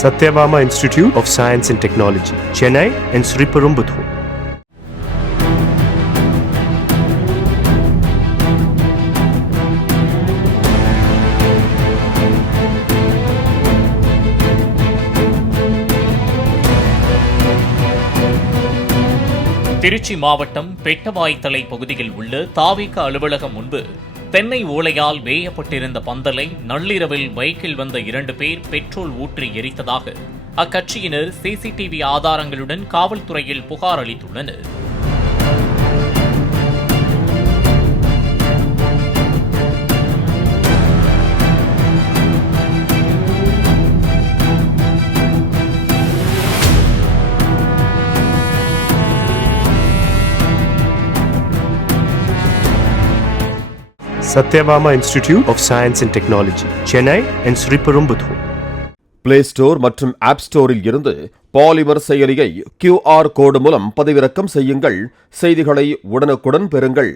Satyabama Institute of Science and Technology, Chennai and Sriperumbudur. Trichy மாவட்டம் பெட்டவாய்த்தலை பகுதியில் உள்ள தாவிக அலுவலகம் முன்பு தென்னை ஓலையால் வேயப்பட்டிருந்த பந்தலை நள்ளிரவில் பைக்கில் வந்த 2 பேர் பெட்ரோல் ஊற்றி எரித்ததாக அக்கட்சியினர் சிசிடிவி ஆதாரங்களுடன் காவல்துறையில் புகார் அளித்துள்ளனர். Satyabama Institute of Science and Technology, Chennai and Sriperumbudur. Play store மற்றும் ஆப் ஸ்டோரில் இருந்து பாலிமர் செயலியை QR கோடு மூலம் பதிவிறக்கம் செய்யுங்கள். செய்திகளை உடனுக்குடன் பெறுங்கள்.